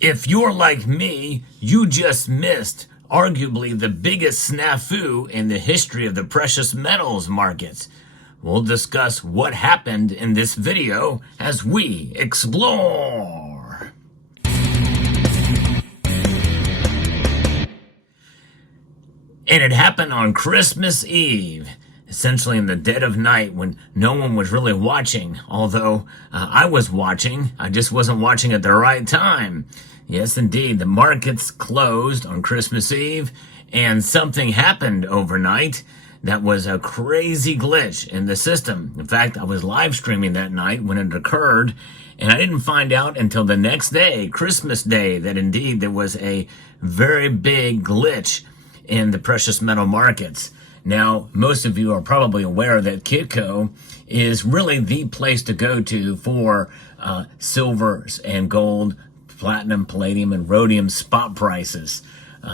If you're like me, you just missed arguably the biggest snafu in the history of the precious metals markets. We'll discuss what happened in this video as we explore. And it happened on Christmas Eve, essentially in the dead of night when no one was really watching, although I was watching. I just wasn't watching at the right time. Yes, indeed, the markets closed on Christmas Eve, and something happened overnight that was a crazy glitch in the system. In fact, I was live streaming that night when it occurred, and I didn't find out until the next day, Christmas Day, that indeed there was a very big glitch in the precious metal markets. Now, most of you are probably aware that Kitco is really the place to go to for silver and gold, platinum, palladium, and rhodium spot prices.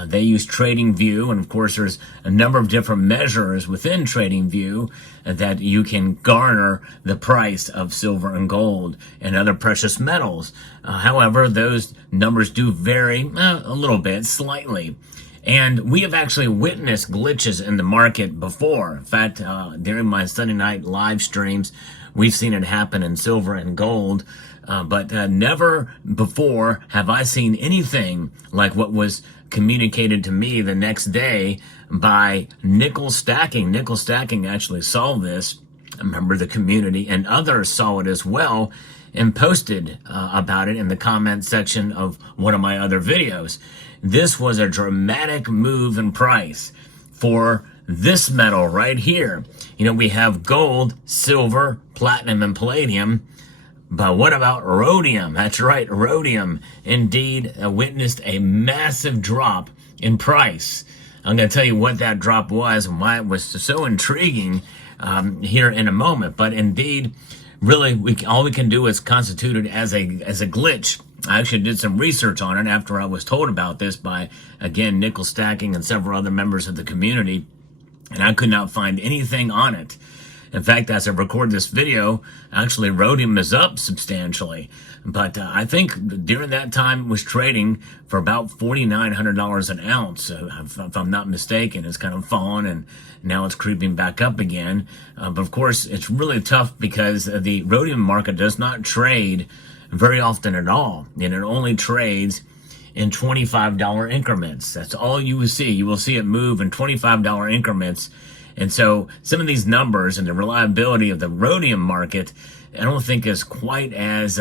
They use TradingView, and of course there's a number of different measures within TradingView that you can garner the price of silver and gold and other precious metals. However, those numbers do vary a little bit, slightly. And we have actually witnessed glitches in the market before. In fact, during my Sunday night live streams, we've seen it happen in silver and gold. But never before have I seen anything like what was communicated to me the next day by nickel stacking. Nickel stacking actually saw this, a member of the community, and others saw it as well and posted about it in the comment section of one of my other videos. This was a dramatic move in price for this metal right here. You know, we have gold, silver, platinum, and palladium. But what about rhodium? That's right, rhodium indeed witnessed a massive drop in price. I'm going to tell you what that drop was and why it was so intriguing here in a moment. But indeed, really, all we can do is constitute it as a glitch. I actually did some research on it after I was told about this by, again, nickel stacking and several other members of the community, and I could not find anything on it. In fact, as I record this video, actually rhodium is up substantially. But I think during that time it was trading for about $4,900 an ounce. If I'm not mistaken, it's kind of fallen and now it's creeping back up again. But of course, it's really tough because the rhodium market does not trade very often at all. And it only trades in $25 increments. That's all you will see. You will see it move in $25 increments. And so some of these numbers and the reliability of the rhodium market, I don't think is quite as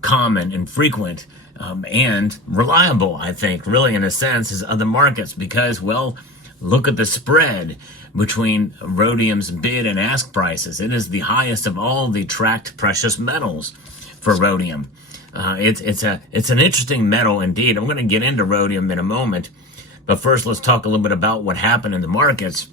common and frequent and reliable, I think, really in a sense, as other markets because, well, look at the spread between rhodium's bid and ask prices. It is the highest of all the tracked precious metals for rhodium. It's an interesting metal indeed. I'm going to get into rhodium in a moment. But first, let's talk a little bit about what happened in the markets.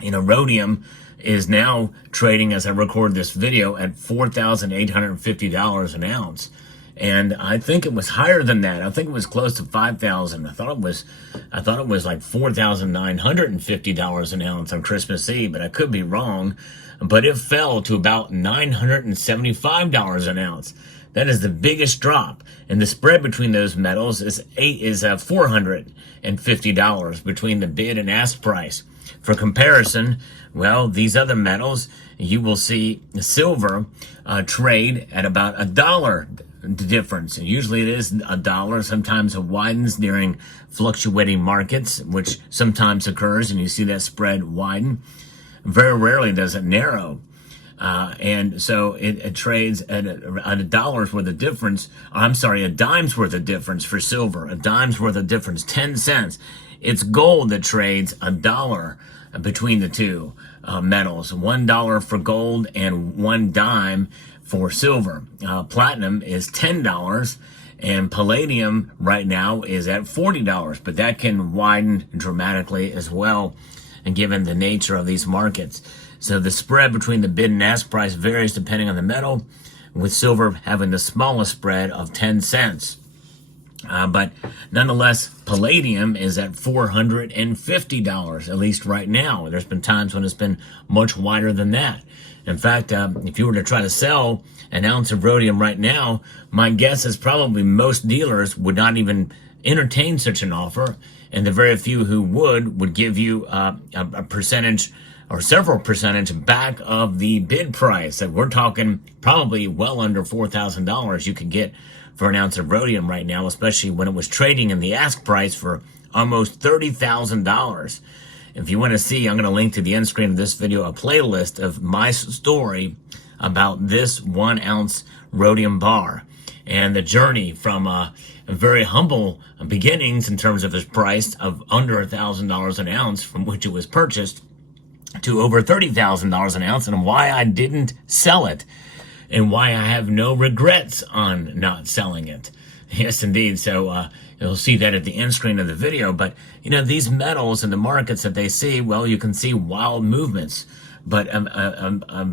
You know, rhodium is now trading, as I record this video, at $4,850 an ounce. And I think it was higher than that. I think it was close to $5,000. I thought it was like $4,950 an ounce on Christmas Eve, but I could be wrong. But it fell to about $975 an ounce. That is the biggest drop, and the spread between those metals is $450 between the bid and ask price. For comparison, well, these other metals, you will see silver trade at about $1 difference. And usually it is $1. Sometimes it widens during fluctuating markets, which sometimes occurs, and you see that spread widen. Very rarely does it narrow. And so it trades at a dollar's worth of difference. I'm sorry, a dime's worth of difference for silver, a dime's worth of difference, 10 cents. It's gold that trades $1 between the two metals, $1 for gold and 1 dime for silver. Platinum is $10 and palladium right now is at $40, but that can widen dramatically as well, and given the nature of these markets. So the spread between the bid and ask price varies depending on the metal, with silver having the smallest spread of 10 cents. But nonetheless, palladium is at $450, at least right now. There's been times when it's been much wider than that. In fact, if you were to try to sell an ounce of rhodium right now, my guess is probably most dealers would not even entertain such an offer, and the very few who would give you a percentage or several percentage back of the bid price. And we're talking probably well under $4,000 you could get for an ounce of rhodium right now, especially when it was trading in the ask price for almost $30,000. If you want to see, I'm going to link to the end screen of this video a playlist of my story about this 1 ounce rhodium bar and the journey from a very humble beginnings in terms of its price of under $1,000 an ounce from which it was purchased to over $30,000 an ounce, and why I didn't sell it and why I have no regrets on not selling it. Yes, indeed. So you'll see that at the end screen of the video. But, you know, these metals and the markets that they see, well, you can see wild movements. But a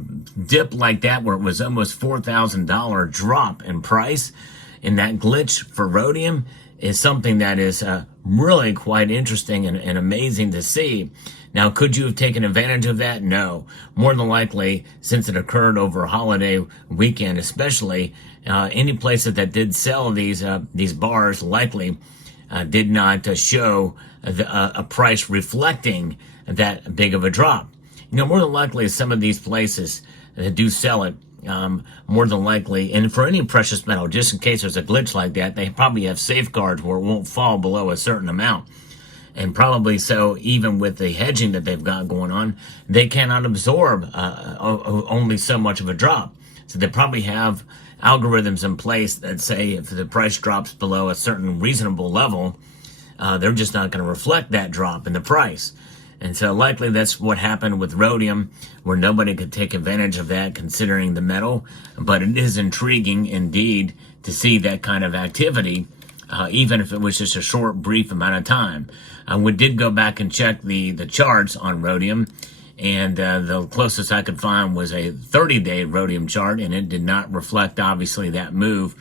dip like that where it was almost $4,000 drop in price in that glitch for rhodium is something that is really quite interesting and amazing to see. Now, could you have taken advantage of that? No. More than likely, since it occurred over a holiday weekend especially, any places that did sell these bars likely did not show a price reflecting that big of a drop. You know, more than likely, some of these places that do sell it, more than likely, and for any precious metal, just in case there's a glitch like that, they probably have safeguards where it won't fall below a certain amount. And probably so, even with the hedging that they've got going on, they cannot absorb only so much of a drop. So they probably have algorithms in place that say if the price drops below a certain reasonable level, they're just not going to reflect that drop in the price. And so likely that's what happened with rhodium, where nobody could take advantage of that considering the metal. But it is intriguing indeed to see that kind of activity, even if it was just a short, brief amount of time. We did go back and check the charts on rhodium, and the closest I could find was a 30-day rhodium chart, and it did not reflect, obviously, that move.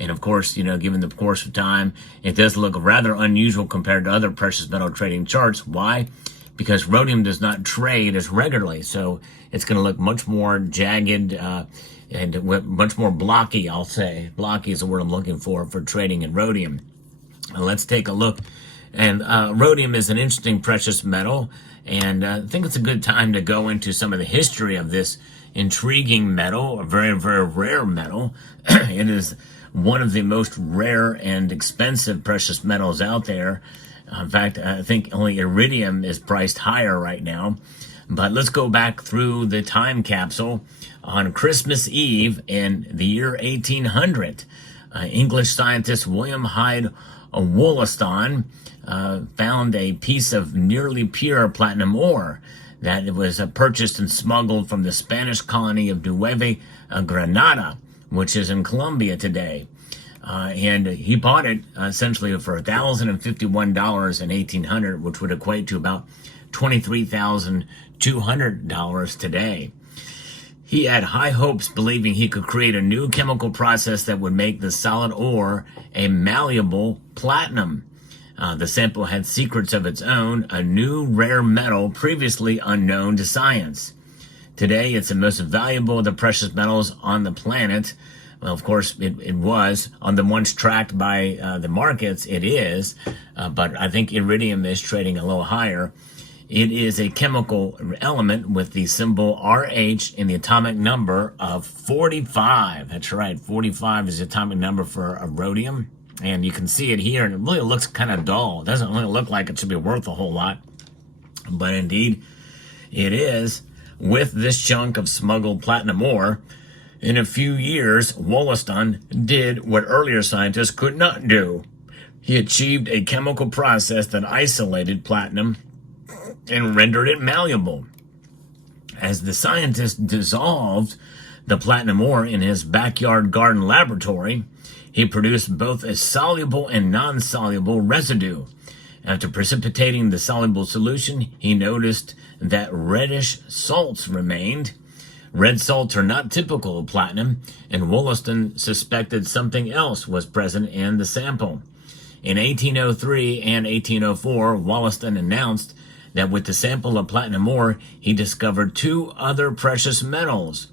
And of course, you know, given the course of time, it does look rather unusual compared to other precious metal trading charts. Why? Because rhodium does not trade as regularly, so it's going to look much more jagged and much more blocky, I'll say. Blocky is the word I'm looking for trading in rhodium. Let's take a look. And rhodium is an interesting precious metal, and I think it's a good time to go into some of the history of this intriguing metal, a very, very rare metal. It is one of the most rare and expensive precious metals out there. In fact, I think only iridium is priced higher right now. But let's go back through the time capsule. On Christmas Eve in the year 1800, English scientist William Hyde Wollaston found a piece of nearly pure platinum ore that was purchased and smuggled from the Spanish colony of Nueva Granada, which is in Colombia today. And he bought it essentially for $1,051 in 1800, which would equate to about $23,200 today. He had high hopes, believing he could create a new chemical process that would make the solid ore a malleable platinum. The sample had secrets of its own, a new rare metal previously unknown to science. Today, it's the most valuable of the precious metals on the planet. Well, of course, it was. On the ones tracked by the markets, it is. But I think iridium is trading a little higher. It is a chemical element with the symbol RH and the atomic number of 45. That's right, 45 is the atomic number for rhodium. And you can see it here, and it really looks kind of dull. It doesn't really look like it should be worth a whole lot. But indeed, it is. With this chunk of smuggled platinum ore, in a few years, Wollaston did what earlier scientists could not do. He achieved a chemical process that isolated platinum and rendered it malleable. As the scientist dissolved the platinum ore in his backyard garden laboratory, he produced both a soluble and non-soluble residue. After precipitating the soluble solution, he noticed that reddish salts remained. Red salts are not typical of platinum, and Wollaston suspected something else was present in the sample. In 1803 and 1804, Wollaston announced that with the sample of platinum ore, he discovered two other precious metals.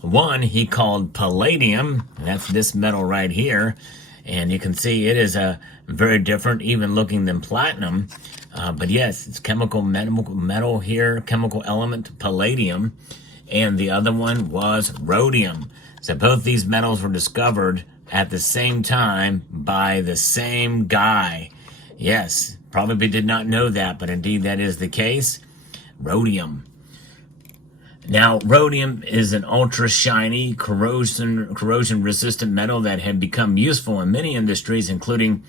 One he called palladium, and that's this metal right here. And you can see it is a very different even looking than platinum. But yes, it's chemical metal here, chemical element palladium. And the other one was rhodium. So both these metals were discovered at the same time by the same guy. Yes, probably did not know that, but indeed that is the case. Rhodium. Now, rhodium is an ultra shiny, corrosion resistant metal that had become useful in many industries, including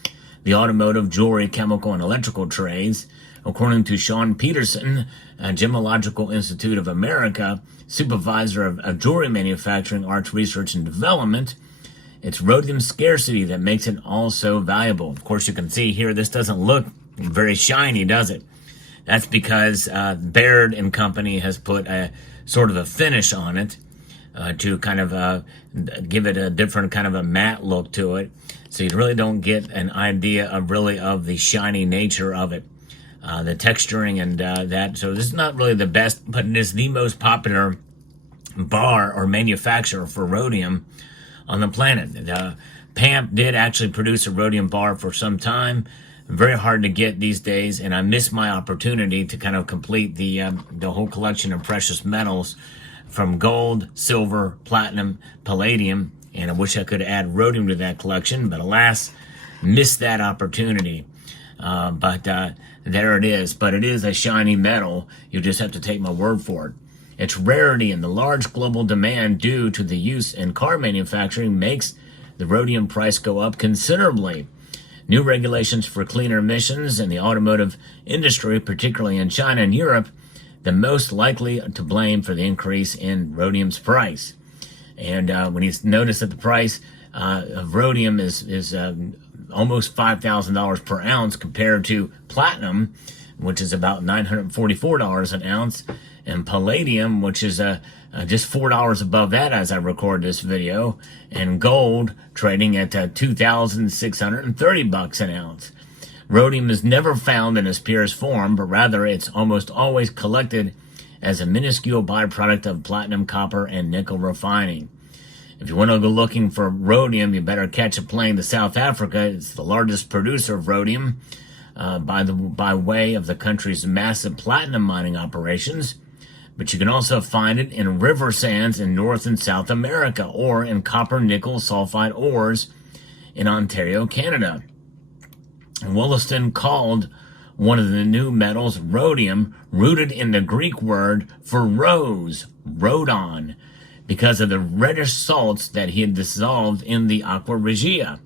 the automotive, jewelry, chemical, and electrical trades. According to Sean Peterson, Geopolitical Institute of America, supervisor of jewelry manufacturing, arts research, and development, it's rhodium scarcity that makes it all so valuable. Of course, you can see here, this doesn't look very shiny, does it? That's because Baird and Company has put a sort of a finish on it to kind of give it a different kind of a matte look to it. So you really don't get an idea of really of the shiny nature of it. The texturing and that. So this is not really the best, but it is the most popular bar or manufacturer for rhodium on the planet. PAMP did actually produce a rhodium bar for some time. Very hard to get these days, and I missed my opportunity to kind of complete the whole collection of precious metals from gold, silver, platinum, palladium, and I wish I could add rhodium to that collection, but alas, missed that opportunity. But there it is. But it is a shiny metal. You just have to take my word for it. Its rarity and the large global demand due to the use in car manufacturing makes the rhodium price go up considerably. New regulations for cleaner emissions in the automotive industry, particularly in China and Europe, the most likely to blame for the increase in rhodium's price. And when you notice that the price of rhodium is almost $5,000 per ounce compared to platinum, which is about $944 an ounce, and palladium, which is just $4 above that as I record this video, and gold trading at $2,630 an ounce. Rhodium is never found in its purest form, but rather it's almost always collected as a minuscule byproduct of platinum, copper, and nickel refining. If you want to go looking for rhodium, you better catch a plane to South Africa. It's the largest producer of rhodium by way of the country's massive platinum mining operations. But you can also find it in river sands in North and South America, or in copper nickel sulfide ores in Ontario, Canada. Wollaston called one of the new metals rhodium, rooted in the Greek word for rose, rhodon, because of the reddish salts that he had dissolved in the aqua regia,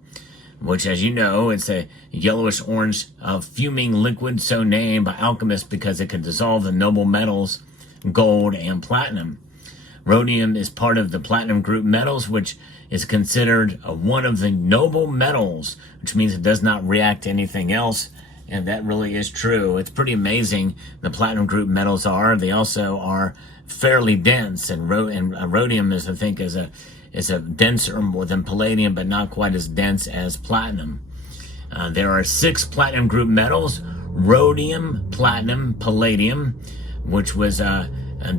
which, as you know, it's a yellowish orange fuming liquid so named by alchemists because it can dissolve the noble metals gold and platinum. Rhodium is part of the platinum group metals, which is considered one of the noble metals, which means it does not react to anything else. And that really is true. It's pretty amazing the platinum group metals are. They also are fairly dense, and rhodium is, I think, is a denser more than palladium, but not quite as dense as platinum. There are 6 platinum group metals: rhodium, platinum, palladium, which was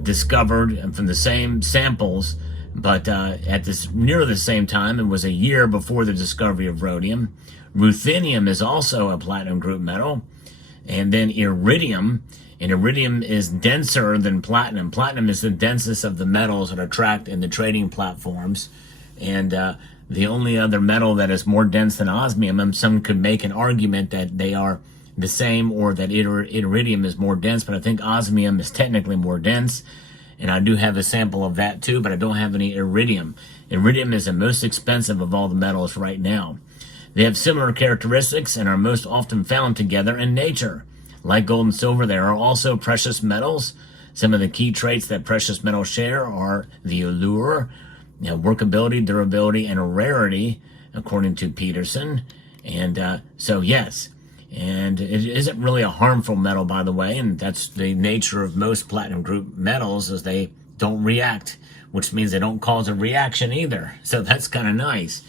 discovered from the same samples, but at near the same time. It was a year before the discovery of rhodium. Ruthenium is also a platinum group metal, and then iridium. And iridium is denser than platinum. Platinum is the densest of the metals that are tracked in the trading platforms, and the only other metal that is more dense than osmium, and some could make an argument that they are the same, or that iridium is more dense, but I think osmium is technically more dense, and I do have a sample of that too, but I don't have any iridium. Iridium is the most expensive of all the metals right now. They have similar characteristics and are most often found together in nature. Like gold and silver, they are also precious metals. Some of the key traits that precious metals share are the allure, workability, durability, and rarity, according to Peterson. And so yes, and it isn't really a harmful metal, by the way, and that's the nature of most platinum group metals, is they don't react, which means they don't cause a reaction either. So that's kind of nice.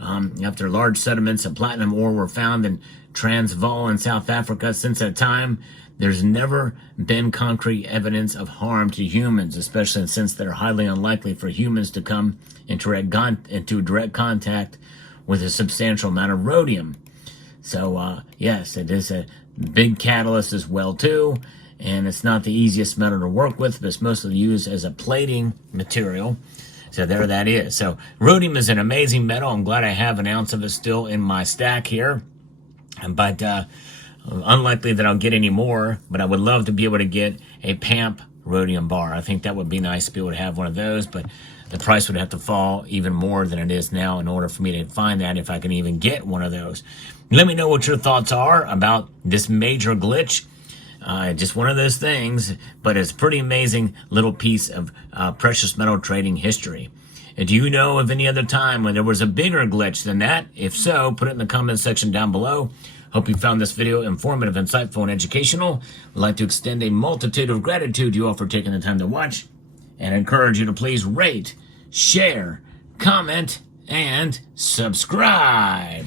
After large sediments of platinum ore were found in Transvaal in South Africa. Since that time, there's never been concrete evidence of harm to humans, especially since they're highly unlikely for humans to come into direct contact with a substantial amount of rhodium. So, yes, it is a big catalyst as well, too. And it's not the easiest metal to work with, but it's mostly used as a plating material. So there that is. So rhodium is an amazing metal. I'm glad I have an ounce of it still in my stack here. But unlikely that I'll get any more. But I would love to be able to get a PAMP rhodium bar. I think that would be nice to be able to have one of those. But the price would have to fall even more than it is now in order for me to find that, if I can even get one of those. Let me know what your thoughts are about this major glitch. Just one of those things, but it's a pretty amazing little piece of precious metal trading history. And do you know of any other time when there was a bigger glitch than that? If so, put it in the comments section down below. Hope you found this video informative, insightful, and educational. I'd like to extend a multitude of gratitude to you all for taking the time to watch, and encourage you to please rate, share, comment, and subscribe.